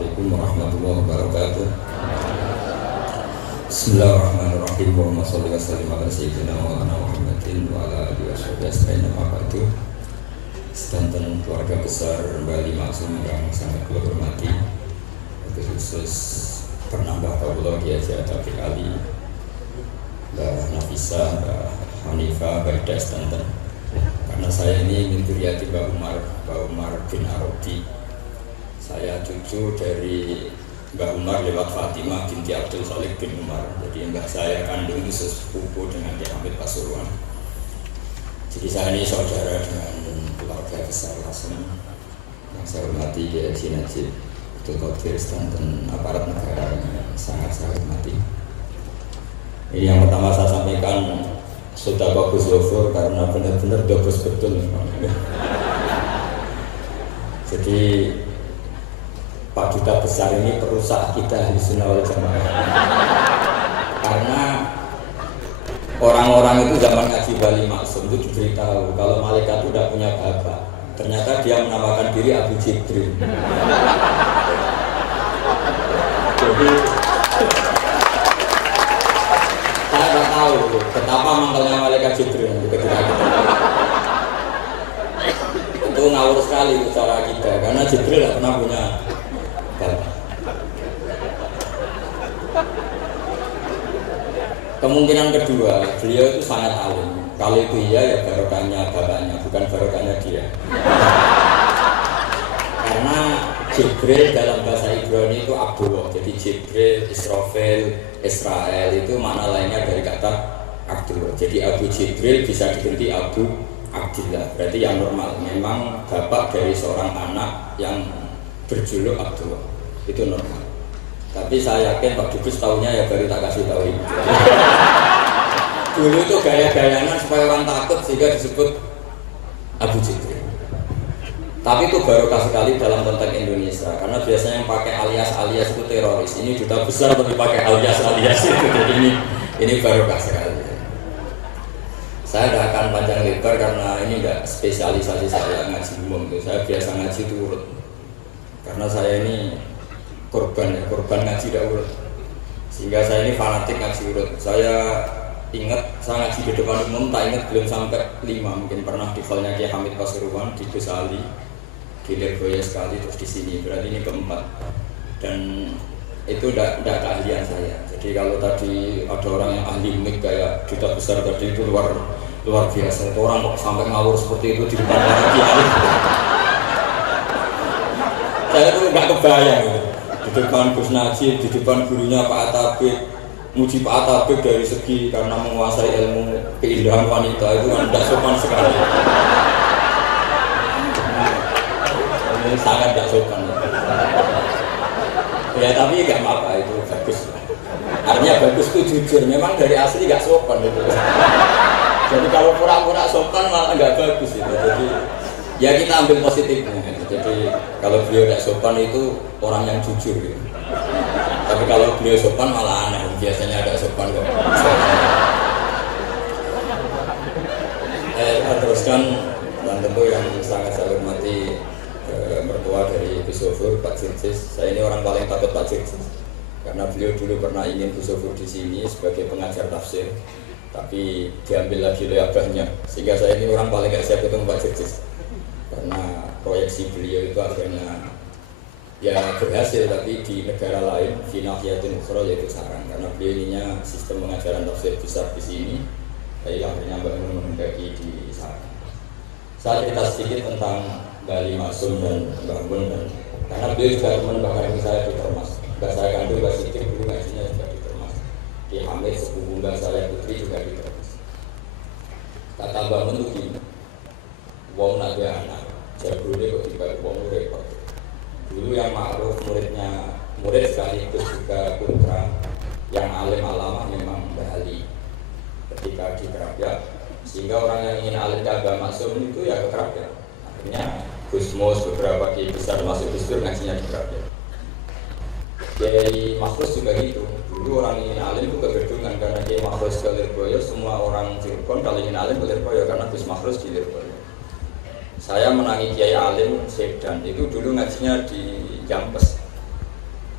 Assalamualaikum warahmatullahi wabarakatuh. Bismillahirrahmanirrahim. Allahumma sholli wa sallim ala sayyidina Muhammadin wa ala alihi washabihi ajmain. Sedanten keluarga besar Bali Maksum yang sangat kula hormati, khusus penambah kawula Kiai Taufik Ali, Mbah Nafisa, Mbah Hanifah, Mbah Ida sedanten. Karena saya ini min dzurriyyati Mbah Umar bin Arabi. Saya cucu dari Mbah Umar lewat Fatimah binti Abdul Khalik bin Umar. Jadi mbah saya kandung itu sepupu dengan Kiai Hamid Pasuruan. Jadi saya ini saudara dengan keluarga besar langsung yang saya hormati Kiai Haji Najib Abdul Qadir dan aparat negara yang sangat saya hormati. Ini yang pertama saya sampaikan sudah bagus Zofur karena benar-benar bagus betul. Jadi Pak Duta Besar ini perusak kita Ahlussunnah wal Jamaah. Karena orang-orang itu zaman ngaji Bali Maksum itu diberitahu kalau malaikat itu tidak punya bapak. Ternyata dia menamakan diri Abu Jibril. Jadi saya tidak tahu betapa mantelnya malaikat Jibril ketika kita. Itu ngawur sekali cara kita karena Jibril tidak pernah punya. Kemungkinan kedua, beliau itu sangat alim. Kalau itu iya ya barokahnya bapaknya, bukan barokahnya dia. Karena Jibril dalam bahasa Ibrani itu Abdullah. Jadi Jibril, Israfil, Israel itu makna lainnya dari kata Abdullah. Jadi Abu Jibril bisa diganti Abu Abdillah. Berarti yang normal. Memang bapak dari seorang anak yang berjuluk Abdullah itu normal. Tapi saya yakin Pak Dubes tahunya ya baru tak kasih tahu ini. Dulu itu gaya-gayangan supaya orang takut sehingga disebut Abu Jibril. Tapi itu barokah sekali dalam konteks Indonesia karena biasanya yang pakai alias-alias itu teroris. Ini Duta Besar tapi pakai alias-alias itu. Jadi ini barokah sekali. Saya tidak akan panjang lebar karena ini tidak spesialisasi saya ngaji umum. Saya biasa ngaji itu urut. Karena saya ini korban ngaji daurut, sehingga saya ini fanatik ngaji urut. Saya ingat saya ngaji di depan umum, tak ingat belum sampai 5, mungkin pernah di hallnya Kiai Hamid Pasuruan di Gusali, di Lirboyo sekali, terus di sini, berarti ini keempat. Dan itu tidak keahlian saya. Jadi kalau tadi ada orang yang ahli mic kayak Duta Besar tadi itu luar biasa. Itu orang kok sampai ngawur seperti itu di depan Kiai. Saya tuh nggak kebayang gitu. Di depan Gus Najib, di depan gurunya Pak Atabik, muji Pak Atabik dari segi karena menguasai ilmu keindahan wanita itu kan tidak sopan sekali. Ini sangat tidak sopan. Ya tapi nggak apa-apa, itu bagus. Artinya bagus itu jujur, memang dari asli nggak sopan itu. Jadi kalau pura-pura sopan malah nggak bagus itu. Jadi ya kita ambil positifnya. Jadi kalau beliau tidak sopan itu orang yang jujur gitu. Tapi kalau beliau sopan malah aneh. Biasanya ada sopan kok. Teruskan dan tentu yang sangat saya hormati mertua dari Gus Zofur, Pak Jirjis. Saya ini orang paling takut Pak Jirjis karena beliau dulu pernah ingin Gus Zofur di sini sebagai pengajar tafsir, tapi diambil lagi oleh abahnya. Sehingga saya ini orang paling gak siap ketemu Pak Jirjis. Karena proyeksi beliau itu akhirnya ya berhasil, tapi di negara lain di nahiyatin ukhra yaitu Sarang, karena beliau ininya sistem pengajaran tafsir besar di sini, jadi akhirnya bangun menghendaki di Sarang. Saya cerita sedikit tentang Bali Maksum dan Mbah Mun, karena beliau juga teman bahkan saya di Termas. Mbah saya kandung Mbah Sidik dulu ngajinya juga di Termas. Di Hamid sepupu Mbah saya Putri juga di Termas. Kata Mbah Mun itu gini, wong naga anak, jabule kok dibalik wong repot. Dulu yang ma'ruf murid sekaligus juga putra yang alim alamah memang Mbah Ali ketika di Kerapiak, sehingga orang yang ingin alim ke Mbah Maksum itu ya ke Kerapiak. Akhirnya Gus Mus beberapa kiai besar masuk Gus Dur ngajinya di Kerapiak. Kiai Makhrus juga gitu. Dulu orang ingin alim itu kegedungan karena Kiai Makhrus ke Lirboyo, semua orang Cirebon kalau ingin alim ke Lirboyo karena Gus Makhrus di Lirboyo. Saya menangi Kiai Alim Sedan itu dulu ngajinya di Jampes.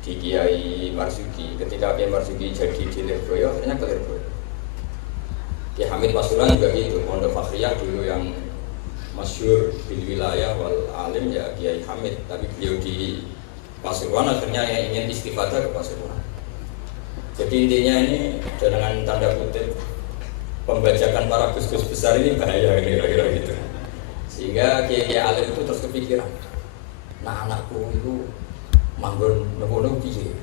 di Kiai Marzuki. Ketika Kiai Marzuki jadi di Lirboyo, akhirnya ke Lirboyo. Kiai Hamid Pasuruan juga gitu, Pondok Fakhriyah dulu yang masyhur di wilayah wal alim ya Kiai Hamid, tapi beliau di Pasuruan akhirnya yang ingin istifadah ke Pasuruan. Jadi intinya ini dengan tanda kutip pembajakan para gus-gus besar ini bahaya kira-kira gitu. Sehingga Kiai alim itu terus kepikiran, nah anakku itu manggon nopo piye.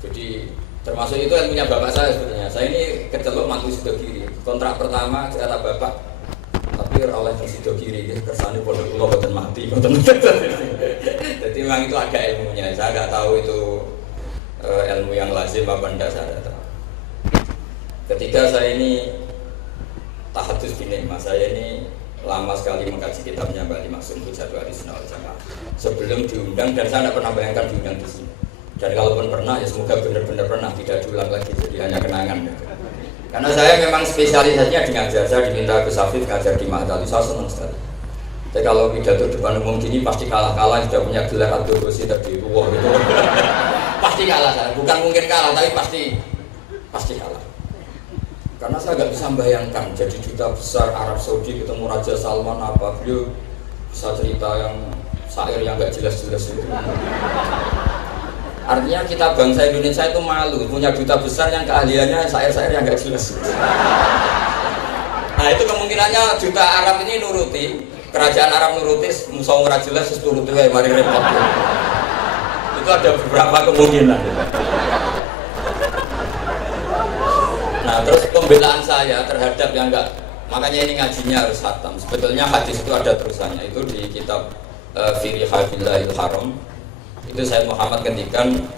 Jadi termasuk itu ilmunya bapak saya sebetulnya. Saya ini kecelok mantu sido kiri. Kontrak pertama kata bapak, tapi oleh yang sido kiri kersane pondok kula boten mati, boten. Jadi memang itu ada ilmunya. Saya nggak tahu itu ilmu yang lazim apa enggak, saya tidak tahu. Ketika saya ini tahadus bini, saya ini lama sekali mengkaji kitabnya Mbak Ali Maksum Hujjatul Ahlussunnah wal Jamaah sebelum diundang, dan saya tidak pernah bayangkan diundang di sini. Dan kalaupun pernah, ya semoga benar-benar pernah, tidak diulang lagi, jadi hanya kenangan. Karena saya memang spesialisasinya di ngajar, saya diminta ke Safif ngajar di Mahdali, saya senang sekali. Tapi kalau pidato depan umum gini pasti kalah-kalah, sudah punya gelar advokosi tadi itu, wah gitu. Pasti kalah saya, bukan mungkin kalah, tapi pasti kalah. Karena saya nggak bisa membayangkan jadi duta besar Arab Saudi ketemu Raja Salman apa, beliau bisa cerita yang syair yang nggak jelas-jelas itu. Artinya kita bangsa Indonesia itu malu punya duta besar yang keahliannya syair-syair yang nggak jelas. Nah itu kemungkinannya duta Arab ini nuruti, kerajaan Arab nuruti, musuh ora jelas terus nuruti wae mari repot. Itu ada beberapa kemungkinan. Nah terus pembelaan saya terhadap yang enggak, makanya ini ngajinya harus khatam. Sebetulnya hadis itu ada terusannya, itu di kitab Fi Rihabillahil Haram. Itu saya Muhammad kentikan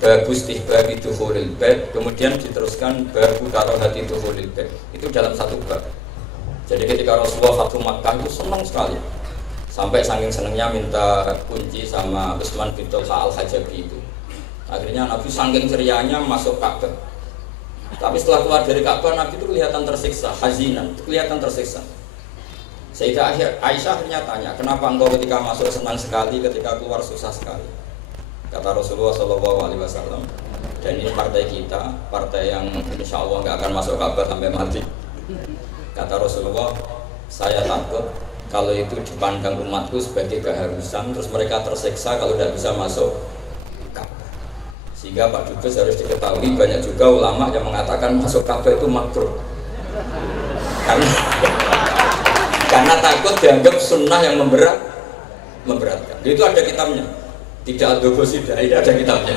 bagus tihbabi dukhulil bait, kemudian diteruskan babu karohati dukhulil bait. Itu dalam satu bab. Jadi ketika Rasulullah Fathu Makkah itu senang sekali, sampai saking senangnya minta kunci sama Utsman bin Talha al-Hajabi itu. Akhirnya Nabi saking cerianya masuk Ka'bah. Tapi setelah keluar dari Ka'bah, Nabi itu kelihatan tersiksa, hazinan, kelihatan tersiksa. Sayyidah Aisyah akhirnya tanya, kenapa engkau ketika masuk senang sekali, ketika keluar susah sekali? Kata Rasulullah SAW, dan ini partai kita, partai yang insya Allah nggak akan masuk Ka'bah sampai mati. Kata Rasulullah, saya takut kalau itu dipandang umatku sebagai keharusan, terus mereka tersiksa kalau tidak bisa masuk Ka'bah. Sehingga Pak Dubes harus diketahui, banyak juga ulama yang mengatakan masuk Ka'bah itu makruh. Karena takut dianggap sunnah yang memberatkan. Itu ada kitabnya. Tidak ada gosip, ini ada kitabnya.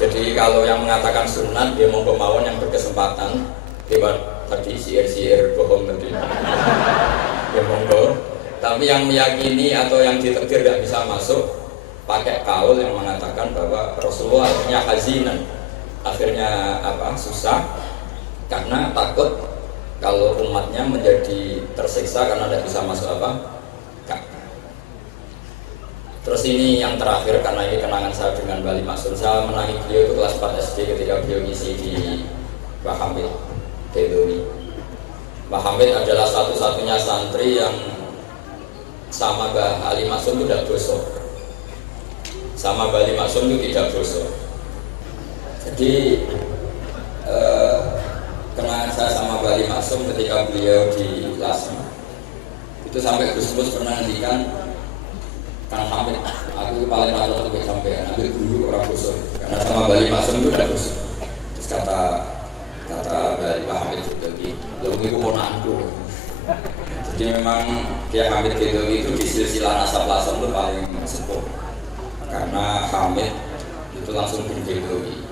Jadi kalau yang mengatakan sunnah, dia mau kemauan yang berkesempatan, lewat tadi siir bohong tadi. Ya monggo. Tapi yang meyakini atau yang ditakdir tidak bisa masuk, pakai kaul yang mengatakan bahwa Rasulullah akhirnya hazinan, akhirnya susah karena takut kalau umatnya menjadi tersiksa karena tidak bisa masuk Ka'bah. Terus ini yang terakhir, karena ini kenangan saya dengan Mbak Ali Maksum. Saya menangi beliau itu kelas 4 SD ketika beliau ngisi di Mbah Hamid Delowi. Mbah Hamid adalah satu-satunya santri yang sama Mbah Ali Maksum itu tidak bosok. Sama Mbah Ali Maksum itu tidak bosok. Jadi kenangan saya sama Mbah Ali Maksum ketika beliau di Lasma itu sampai Gus pernah ngendikan, Kang Hamid, aku paling rata untuk sampai ambil guru orang bosok, karena sama Mbah Ali Maksum itu tidak bosok. Terus kata Mbah Hamid Delowi, lalu itu ponanku. Jadi memang Kiai Hamid Delowi itu di silsilah nasab Lasem itu paling sepuh, karena Hamid itu langsung bin Delowi.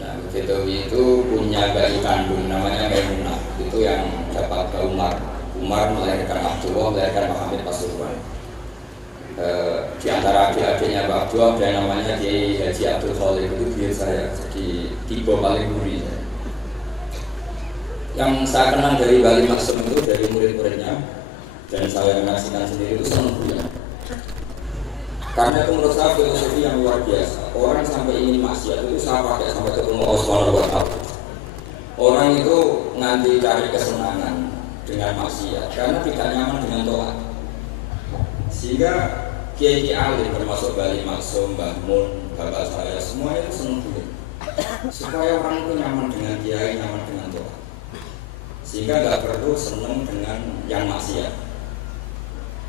Nah, Delowi itu punya bayi kandung namanya Maimunah, itu yang dapat Umar melahirkan Abdullah, melahirkan Muhammad Pasuruan. Di antara adik-adiknya Pak Abdullah ada yang namanya Kiai Haji Abdul Khalid, itu dia saya, jadi tipe paling gurih. Yang saya kenal dari Mbah Ali Maksum itu dari murid-muridnya, dan saya menyaksikan sendiri itu senang punya. Karena itu menurut saya filosofi yang luar biasa. Orang sampai ingin maksiat itu saya pakai sampai ketemu Allah Subhanahu wa Ta'ala. Orang itu nganti cari kesenangan dengan maksiat karena tidak nyaman dengan taat. Sehingga Kiai alim termasuk Bali Maksum, Mbah Mun, bapak saya semuanya itu senang guyon. Supaya orang itu nyaman dengan kiai, nyaman dengan Tuhan. Sehingga nggak perlu senang dengan yang maksiat.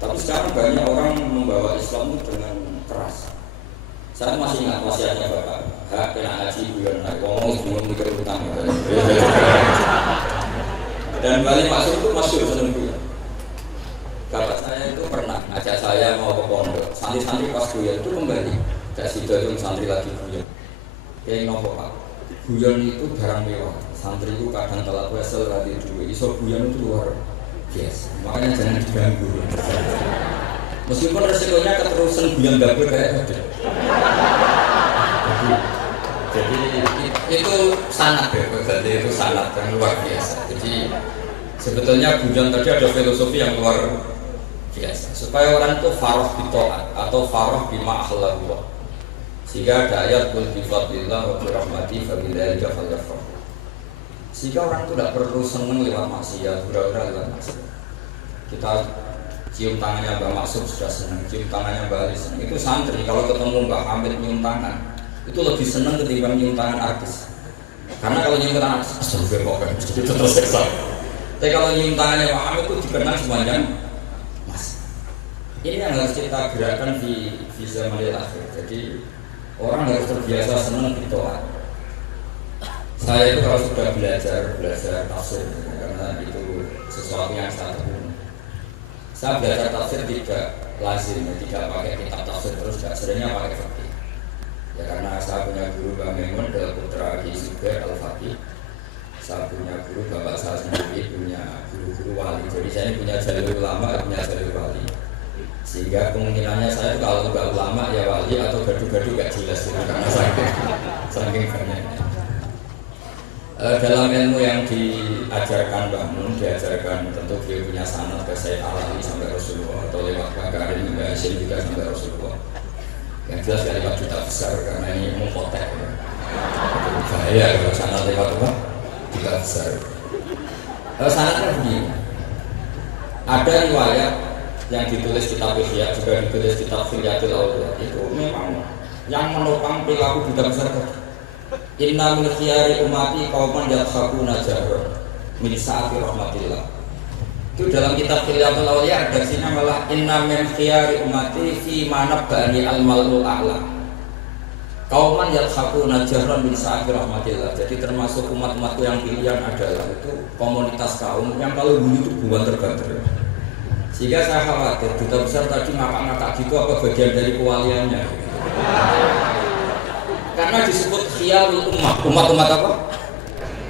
Tapi sekarang banyak orang membawa Islam itu dengan keras. Saya masih ingat wasiatnya bapak. Hak kena ngaji guyon, ngomong sebelum mikir utang. Dan Bali Maksum itu masyhur senang guyon. Bapak saya itu pernah ngajak saya mau ke pondok, santri-santri pas guyon itu kembali. Gak sido itu santri lagi guyon. Kayak nopo pak, guyon itu barang mewah. Santri itu kadang telat wesel tadi dulu, iso guyon itu luar biasa. Makanya jangan diganggu. Meskipun resikonya keterusan guyon gabel kayak tadi. Jadi itu sangat ya, berarti itu sangat yang luar biasa. Jadi sebetulnya guyon tadi ada filosofi yang luar biasa. Supaya orang itu faroh bitoat atau faroh bima akhlaqullah. Sehingga ada ayat qul bi fadlillah wa bi rahmatihi fa bidzalika falyafrah. Sehingga orang itu tidak perlu senang lewat maksiat, hura-hura lewat maksiat. Kita cium tangannya Mbak Maksud sudah senang, cium tangannya Mbak Ali senang. Itu santri kalau ketemu Mbak Hamid nyium tangan, itu lebih senang ketimbang nyium tangan artis. Karena kalau nyium tangan artis, astagfirullah, itu terus kesal. Tapi kalau nyium tangannya Mbak Hamid itu dikenal semuanya Mas. Ini yang harus kita gerakan di zaman akhir. Jadi orang harus terbiasa senang berdoa. Saya itu kalau sudah belajar tafsir, karena itu sesuatu yang saya tekuni. Saya belajar tafsir tidak lazim, tidak pakai kitab tafsir terus, tidak seringnya pakai fikih. Ya karena saya punya guru Mbak Memun adalah putra Ki Zubair Al-Faqih. Saya punya guru, bapak saya sendiri punya guru-guru wali. Jadi saya ini punya jalur ulama, punya jalur wali. Sehingga kemungkinannya saya kalau nggak ulama ya wali atau gaduh-gaduh nggak jelas itu karena saking banyaknya. Dalam ilmu yang diajarkan Mbah Mun, diajarkan tentu beliau punya sanad ke Sayyid Alawi sampai Rasulullah atau lewat Pak Karim Mbah Hasyim juga sampai Rasulullah. Yang jelas kalimat juta besar karena ini mengkotek. Bahaya kalau sanad lewat apa? Juta besar. Sanadnya begini. Ada riwayat yang ditulis kitab Ihya juga ditulis kitab Hilyatul Auliya itu memang yang menopang perilaku juta besar tadi. Inna min khiyari umati qauman yakhafuna jarra min sa'ati rahmatillah. Itu dalam kitab Hilyatul Auliya ada sini malah inna min khiyari umati fi manabbani al-malul a'la. Qauman yakhafuna jarra min sa'ati rahmatillah. Jadi termasuk umat-umatku yang pilihan adalah itu komunitas kaum yang kalau dulu itu bukan terbanter. Sehingga saya khawatir duta besar tadi ngakak-ngakak gitu apa bagian dari kewaliannya. Karena disebut khiyarul umat apa?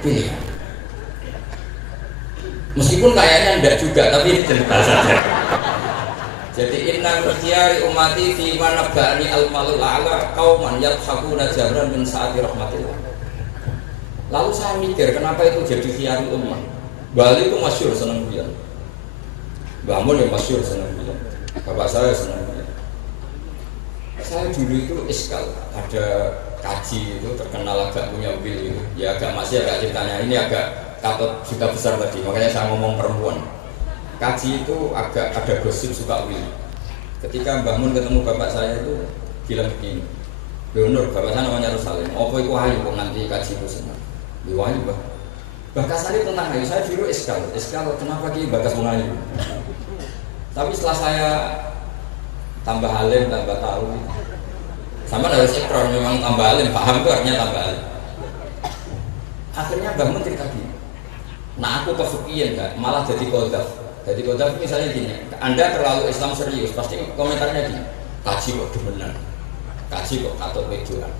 Pilih. Meskipun kayaknya enggak juga, tapi cerita saja. Jadi inna khiyari umati fi manabbani al-malul a'la qauman yathaquna jarran min sa'ati rahmatillah. Lalu saya mikir kenapa itu jadi khiyarul ummah? Bali itu masyhur senang guyon. Bangun yang masyhur senang guyon. Bapak saya senang guyon. Saya dulu itu iskal ada kaji itu terkenal agak punya wil itu. Ya agak masih agak ceritanya ini agak katut juta besar tadi. Makanya saya ngomong perempuan. Kaji itu agak ada gosip suka wil. Ketika bangun ketemu bapak saya itu bilang begini. Nur, bapak saya namanya Rosalim. Apa itu ayu kok nanti kaji itu senang. Ayu bah. Bakas tadi tentang ayu. Saya dulu iskal kenapa ki bakas mengayu? Tapi setelah saya tambah alim, tambah tahu, sama harus ikrar memang tambah alim, paham itu artinya tambah alim. Akhirnya bangun cerita gini. Nah aku kefikiran enggak, malah jadi qadhaf. Jadi qadhaf misalnya gini, Anda terlalu Islam serius, pasti komentarnya gini. Kaji kok demenan, kaji kok katut wedoan.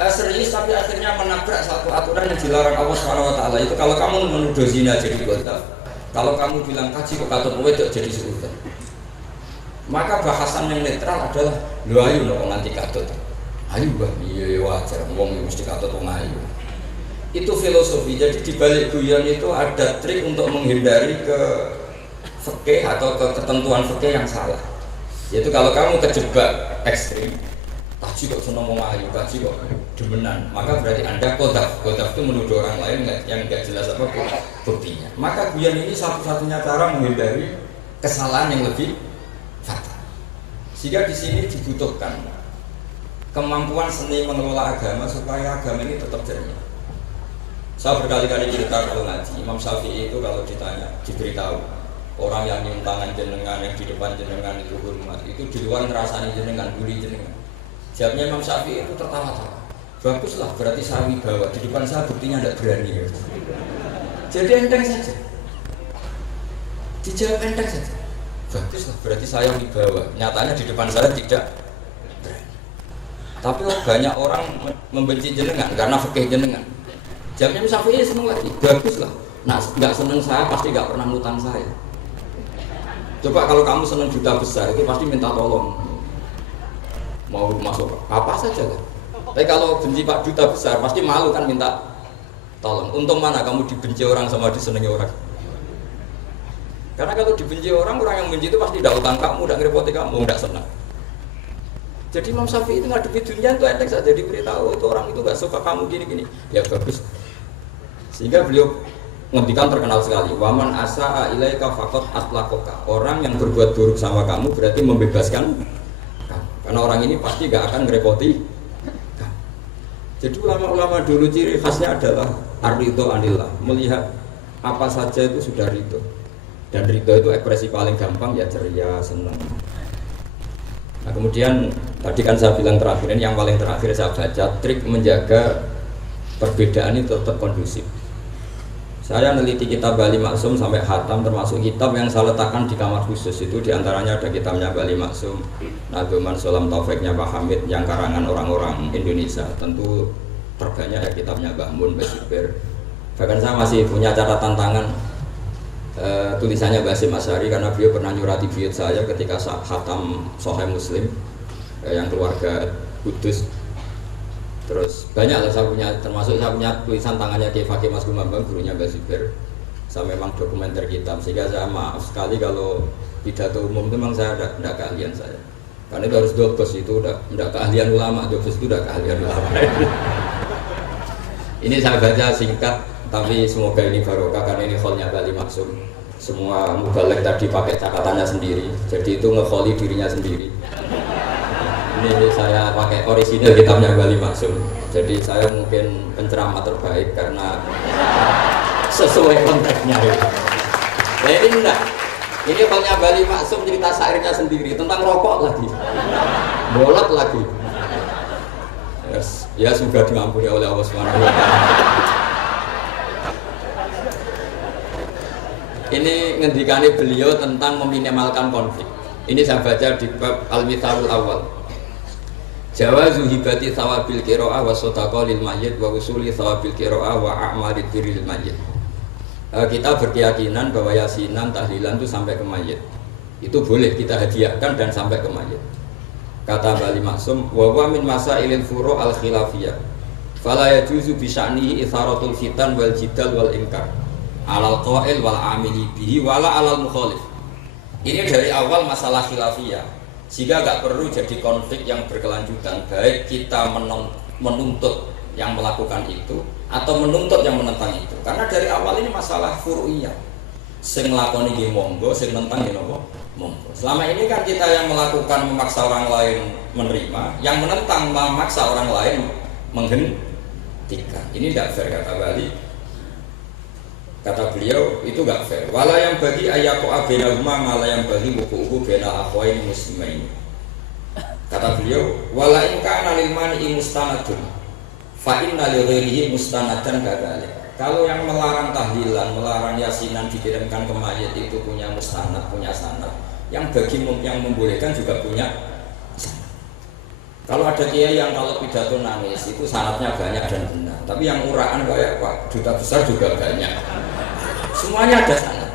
Serius tapi akhirnya menabrak satu aturan yang dilarang Allah SWT. Itu kalau kamu menuduh zina jadi qadhaf. Kalau kamu bilang kaji kok katut wedok jadi seudon. Maka bahasan yang netral adalah lu ayu no nanti katut. Ayu bah, iya wajar. Wong mesti katut wong ayu. Itu filosofi. Jadi di balik guyon itu ada trik untuk menghindari ke fikih atau ke ketentuan fikih yang salah. Yaitu kalau kamu kejebak ekstrim, kaji kok seneng wong ayu, kaji kok demenan, maka berarti Anda qadhaf. Qadhaf itu menuduh orang lain yang enggak jelas apa buktinya. Maka guyon ini satu-satunya cara menghindari kesalahan yang lebih fatal. Jika di sini dibutuhkan kemampuan seni mengelola agama supaya agama ini tetap jernih. Saya berkali-kali cerita kalau ngaji, Imam Syafi'i itu kalau ditanya, diberitahu orang yang nyium tangan jenengan, yang di depan jenengan itu hormat, itu di luar ngerasani jenengan, bully jenengan. Jawabnya Imam Syafi'i itu tertawa-tawa. Baguslah, berarti saya wibawa, di depan saya buktinya tidak berani. Jadi enteng saja. Dijawab enteng saja. Baguslah, berarti saya wibawa. Nyatanya di depan saya tidak berani. Tapi banyak orang membenci jenengan karena fikih jenengan. Jawabnya Syafi'i seneng lagi, baguslah. Nah, nggak seneng saya pasti nggak pernah ngutang saya. Coba kalau kamu seneng juta besar itu pasti minta tolong. Mau masuk apa saja kan. Tapi kalau benci Pak juta besar pasti malu kan minta tolong. Untung mana kamu dibenci orang sama disenangi orang. Karena kalau dibenci orang yang benci itu pasti tidak utang kamu, tidak ngerepoti kamu, tidak senang. Jadi Imam Syafi'i itu ngadepi dunia itu enteng saja diberitahu itu orang itu nggak suka kamu gini-gini. Ya bagus. Sehingga beliau ngendikan terkenal sekali, waman asaa ilaika faqad atlaqaka. Orang yang berbuat buruk sama kamu berarti membebaskan kamu. Karena orang ini pasti gak akan ngerepoti kamu. Jadi ulama-ulama dulu ciri khasnya adalah ar-ridho anillah, melihat apa saja itu sudah ridho. Dan ridho itu ekspresi paling gampang ya ceria, senang. Nah kemudian tadi kan saya bilang terakhir ini yang paling terakhir saya baca trik menjaga perbedaan itu tetap kondusif. Saya neliti kitab Bali Maksum sampai khatam, termasuk kitab yang saya letakkan di kamar khusus itu diantaranya ada kitabnya Bali Maksum, Nadoman Solam Taufiknya Pak Hamid yang karangan orang-orang Indonesia. Tentu terbanyak ya kitabnya Mbah Mun, Mbah Zubair. Bahkan saya masih punya catatan tangan tulisannya Basim Asyari karena beliau pernah nyurati buyut saya ketika khatam Sahih Muslim yang keluarga Kudus. Terus banyak lah saya punya, termasuk saya punya tulisan tangannya Kiai Fakih Mas Gumambang, gurunya Mbak Zubair. Saya memang dokumenter kitab, sehingga saya maaf sekali kalau pidato umum itu memang saya tidak keahlian saya. Karena itu harus dobes, itu tidak keahlian ulama, dobes itu tidak keahlian ulama. Ini saya baca singkat, tapi semoga ini barokah karena ini kholnya Bali Maksum. Semua mubalek tadi pakai catatannya sendiri, jadi itu ngekholi dirinya sendiri. Ini saya pakai orisinil kitabnya Bali Maksum. Jadi saya mungkin penceramah terbaik karena sesuai konteksnya. Nah ini enggak. Ini kalau Bali Maksum cerita syairnya sendiri tentang rokok lagi, bolot lagi. Yes. Ya sudah diampuni oleh Allah Subhanahu wa taala. Ini ngendikane beliau tentang meminimalkan konflik. Ini saya baca di bab Al-Mithalul Awal. Jawazu hibati thawabil qiraah wa shadaqah lil mayyit wa usuli thawabil qiraah wa a'malid birril mayyit. Kita berkeyakinan bahwa yasinan, tahlilan itu sampai ke mayit. Itu boleh kita hadiahkan dan sampai ke mayit. Kata Bali Maksum, wa huwa min masailil furu' al khilafiyah. Fala yajuzu bi sya'nihi itharatul fitan wal jidal wal inkar. Alal qail wal amili bihi wala alal mukhalif. Ini dari awal masalah khilafiyah. Jika nggak perlu jadi konflik yang berkelanjutan, baik kita menuntut yang melakukan itu atau menuntut yang menentang itu. Karena dari awal ini masalah furu'iyah. Sing nglakoni nggih monggo, sing nentang nggih napa? Monggo. Selama ini kan kita yang melakukan memaksa orang lain menerima, yang menentang memaksa orang lain menghentikan. Ini tidak fair kata Bali. Kata beliau itu gak fair. Wala yang bagi ayako abenahuma malah yang bagi buku-buku bena akhwain muslimain. Kata beliau, wala in kana lil mani mustanadun fa inna li ghairihi mustanadan kadzalik. Kalau yang melarang tahlilan, melarang yasinan dikirimkan ke mayit itu punya mustanad, punya sanad. Yang bagi yang membolehkan juga punya sanad. Kalau ada kiai yang kalau pidato nangis itu sanadnya banyak dan benar. Tapi yang uraan kayak Pak Duta Besar juga banyak. Semuanya ada sanad.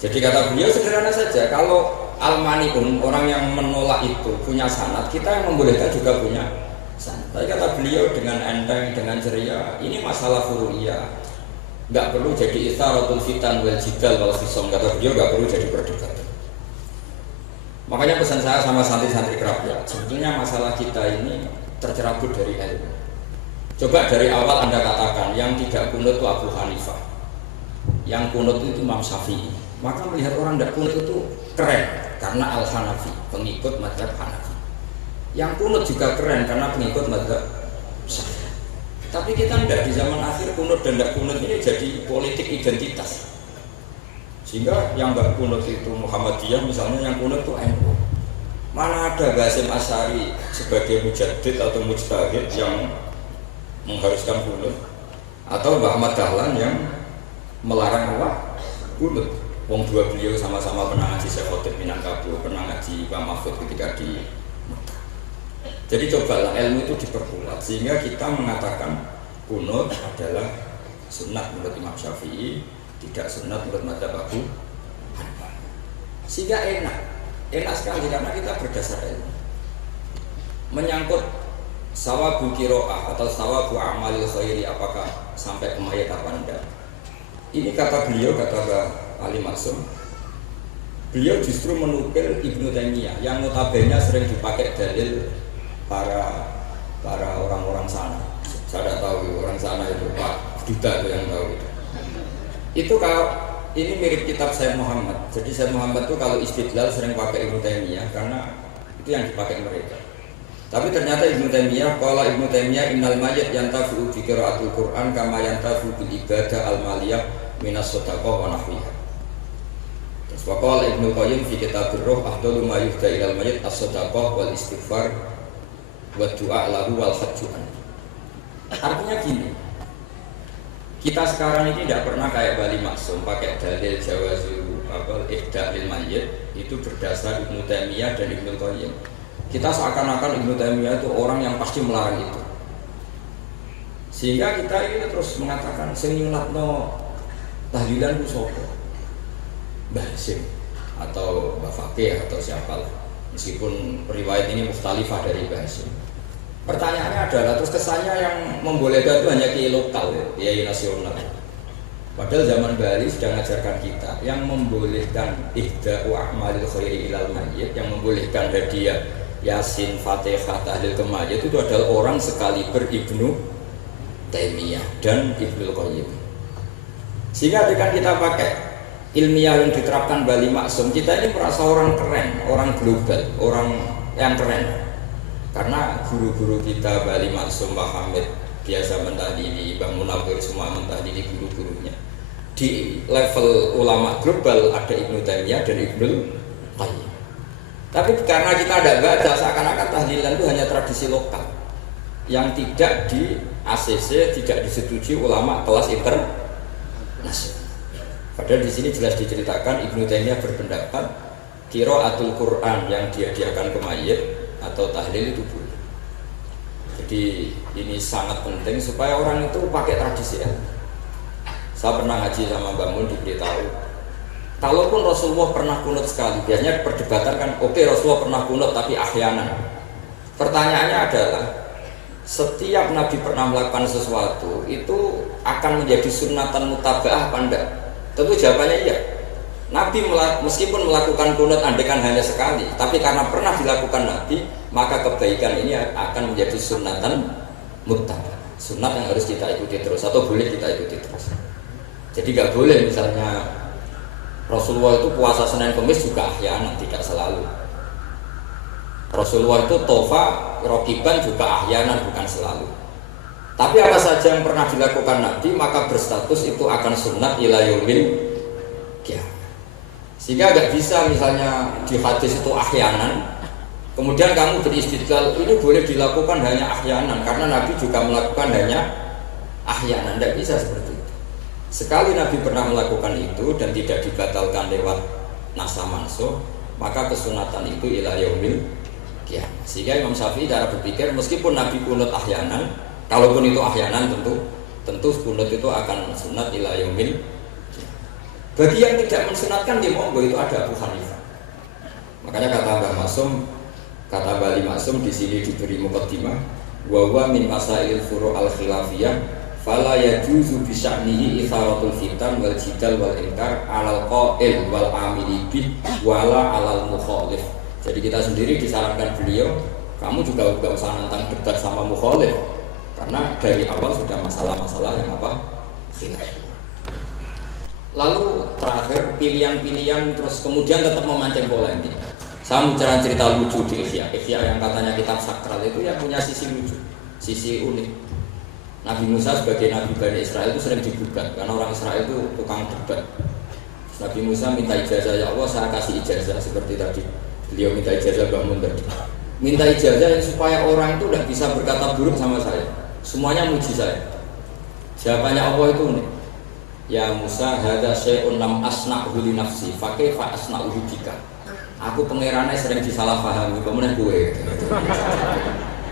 Jadi kata beliau sederhana saja, kalau al-mani'un, orang yang menolak itu punya sanad, kita yang membolehkan juga punya sanad. Tapi kata beliau dengan enteng, dengan ceria, ini masalah furu'iyah. Enggak perlu jadi itharatul fitan wal jidal wal khisam. Kata beliau enggak perlu jadi perdebatan. Makanya pesan saya sama santri-santri kerabat, sebetulnya masalah kita ini tercerabut dari ilmu. Coba dari awal Anda katakan yang tidak kunut itu Abu Hanifah, yang kunut itu Imam Syafi'i. Maka melihat orang tidak kunut itu keren karena Al-Hanafi, pengikut mazhab Hanafi. Yang kunut juga keren karena pengikut mazhab Syafi'i. Tapi kita tidak, di zaman akhir kunut dan tidak kunut ini jadi politik identitas. Sehingga yang nggak kunut itu Muhammadiyah misalnya, yang kunut itu NU. Mana ada Hasyim Asy'ari sebagai mujaddid atau mujtahid yang mengharuskan kunut, atau Mbah Ahmad Dahlan yang melarang apa? Kunut. Wong dua beliau sama-sama pernah ngaji Syekh Khotib Minangkabau, pernah ngaji Pak Mahfud ketika di Mekah. Jadi cobalah ilmu itu diperkuat sehingga kita mengatakan kunut adalah sunnah menurut Imam Syafi'i, tidak sunnah menurut mazhab Abu Hanifah. Sehingga enak sekali karena kita berdasar ilmu. Menyangkut sawabu qiraah atau sawabu amalil khairi, apakah sampai ke mayat apa enggak? Ini kata beliau, kata Mbah Ali Maksum, beliau justru menukil Ibnu Taimiyah yang notabene sering dipakai dalil para orang-orang sana. Saya tidak tahu orang sana itu Pak Duta itu yang tahu itu. Itu kalau ini mirip kitab Sayyid Muhammad. Jadi Sayyid Muhammad itu kalau istidlal sering pakai Ibnu Taimiyah karena itu yang dipakai mereka. Tapi ternyata Ibnu Taimiyah, qala Ibnu Taimiyah innal mayyit yantafi'u bi qira'atil Qur'an kama yantafi'u bil ibadah al maliyah minas shadaqah wa nahwiha. Terus qala Ibnu Qayyim fi kitabir Ruh afdalu ma yuhda ilal mayyit as-shadaqah wal istighfar wa du'a lahu wal hajju. Artinya gini, kita sekarang ini tidak pernah kayak Bali Maksum pakai dalil jawazu ihda lil mayyit itu berdasar Ibnu Taimiyah dan Ibnu Qayyim. Kita seakan-akan Ibnu Taimiyah itu orang yang pasti melarang itu. Sehingga kita ini terus mengatakan sing nyulatno tahlilan ku sapa? Mbah Hasyim atau Mbah Fakih atau siapalah. Meskipun riwayat ini mukhtalifah dari Mbah Hasyim. Pertanyaannya adalah terus kesannya yang membolehkan itu hanya kiai lokal, kiai nasional. Padahal zaman Bali sudah mengajarkan kita yang membolehkan ihda'u a'malil khairi ilal mayyit, yang membolehkan hadiah Yasin, Fatihah, tahlil ke mayit itu adalah orang sekaliber Ibnu Taimiyah dan Ibnu Qayyim. Sehingga dengan kita pakai ilmiah yang diterapkan Bali Maksum, kita ini merasa orang keren, orang global, orang yang keren. Karena guru-guru kita Bali Maksum, Pak Hamid biasa mentahdili, Bang Munawir semua mentahdili guru-gurunya. Di level ulama global ada Ibnu Taimiyah dan Ibnu Qayyim. Tapi karena kita tidak baca, seakan-akan tahlilan itu hanya tradisi lokal yang tidak di ACC, tidak disetujui ulama kelas internasional. Padahal di sini jelas diceritakan Ibnu Taimiyah berpendapat qiraatul Quran yang dihadiahkan ke mayit atau tahlil itu boleh. Jadi ini sangat penting supaya orang itu pakai tradisi ilmu. Saya pernah ngaji sama Mbak Mun, diberitahu kalaupun Rasulullah pernah kunut sekali, biasanya perdebatan kan, oke, Rasulullah pernah kunut tapi ahyanan. Pertanyaannya adalah setiap Nabi pernah melakukan sesuatu itu akan menjadi sunnatan mutaba'ah apa enggak? Tentu jawabannya iya. Nabi meskipun melakukan kunut andekan hanya sekali, tapi karena pernah dilakukan Nabi, maka kebaikan ini akan menjadi sunnatan mutaba'ah, sunnat yang harus kita ikuti terus atau boleh kita ikuti terus. Jadi nggak boleh misalnya Rasulullah itu puasa Senin Kamis juga ahyanan, tidak selalu. Rasulullah itu tofa rokiban juga ahyanan, bukan selalu. Tapi apa saja yang pernah dilakukan Nabi maka berstatus itu akan sunnat ila yaumil qiyamah. Sehingga nggak bisa misalnya di hadis itu ahyanan, kemudian kamu beristidlal ini boleh dilakukan hanya ahyanan karena Nabi juga melakukan hanya ahyanan. Tidak bisa seperti itu. Sekali Nabi pernah melakukan itu dan tidak dibatalkan lewat nasa mansuh, maka kesunatan itu ila yaumil qiyamah. Sehingga Imam Syafi'i cara berpikir meskipun Nabi kunut ahyanan, kalaupun itu ahyanan tentu kunut itu akan sunat ila yaumil qiyamah. Bagi yang tidak mensunatkan di monggo itu ada Abu Hanifah. Makanya kata Mbah Maksum, kata Bali Maksum di sini diberi muqaddimah, wa huwa min masail furu' al-khilafiyah fala yajuzu bi sya'nihi itharatul fitan wal jidal wal inkar alal qail wal amili bih wala alal mukhalif. Jadi kita sendiri disarankan beliau, kamu juga enggak usah nantang debat sama mukhalif karena dari awal sudah masalah-masalah yang apa? Khilaf. Lalu terakhir pilihan-pilihan terus kemudian tetap memancing polemik. Saya mau cerita lucu di Ihya yang katanya kitab sakral itu yang punya sisi lucu, sisi unik. Nabi Musa sebagai Nabi Bani Israel itu sering digugat karena orang Israel itu tukang debat. Nabi Musa minta ijazah, ya Allah saya kasih ijazah seperti tadi. Beliau minta ijazah bangun tadi. Minta ijazah yang supaya orang itu tidak bisa berkata buruk sama saya. Semuanya muji saya. Jawabannya Allah itu unik. Ya Musa, hadza syai'un lam asna'hu li nafsi, fa kaifa asna'hu bika. Aku pangerannya sering disalahpahami, kemudian gue.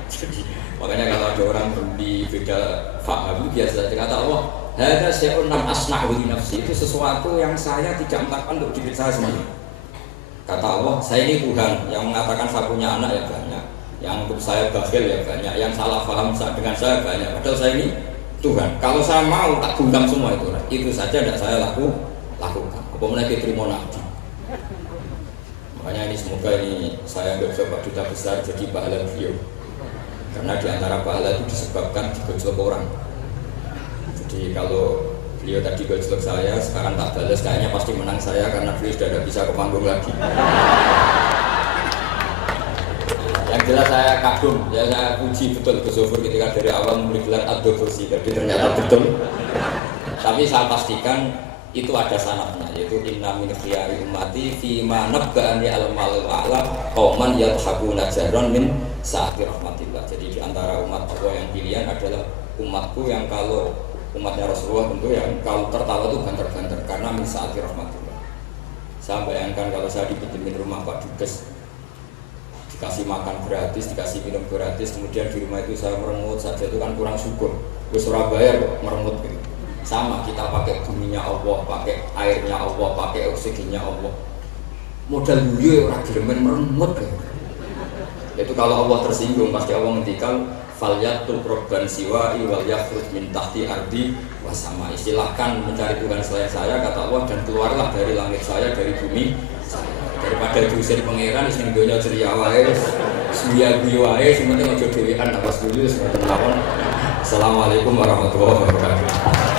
Jadi, makanya kalau ada orang beda faham biasa kata Allah, hadza syai'un lam asna'hu li nafsi, itu sesuatu yang saya tidak melakukan untuk diri saya sendiri. Kata Allah, saya ini Tuhan yang mengatakan saya punya anak ya banyak, yang untuk saya bakhil ya banyak, yang salah paham dengan saya banyak. Padahal saya ini Tuhan, kalau saya mau tak bungkam semua itu saja tidak saya lakukan. Kemudian diterima Nabi. Makanya ini semoga ini saya nggak bisa Pak Duta Besar jadi pahala beliau. Karena diantara pahala itu disebabkan digojlok orang. Jadi kalau beliau tadi gojlok saya, sekarang tak balas kayaknya pasti menang saya karena beliau sudah tidak bisa ke panggung lagi. Yang jelas saya kagum, ya saya puji betul Gus Zofur ketika dari awal memberi gelar ad-Dokursi, jadi ternyata betul. Tapi saya pastikan itu ada sanadnya, yaitu inna min khiyari ummati fi ma nabba'ani al-malul a'la qauman yadhhabuna jarran min sa'ati rahmatillah. Jadi di antara umat Allah yang pilihan adalah umatku yang kalau umatnya Rasulullah tentu yang kalau tertawa itu banter-banter karena min sa'ati rahmatillah. Saya bayangkan kalau saya dipinjemin rumah Pak Dubes, dikasih makan gratis, dikasih minum gratis, kemudian di rumah itu saya merengut saja itu kan kurang syukur. Di Surabaya kok merengut gitu. Sama kita pakai buminya Allah, pakai airnya Allah, pakai oksigennya Allah. Modal dulu orang geremen merengut gitu. Itu kalau Allah tersinggung pasti Allah ngendikan falyatul robban siwa'i wal yakhruj min tahti ardi wasama. Istilahkan mencari Tuhan selain saya kata Allah dan keluarlah dari langit saya, dari bumi saya. Daripada diusir pangeran di sini dunia ceria wae, suya guyu wae, semuanya ngojo dhewean atas dulu semoten mawon. Assalamualaikum warahmatullahi wabarakatuh.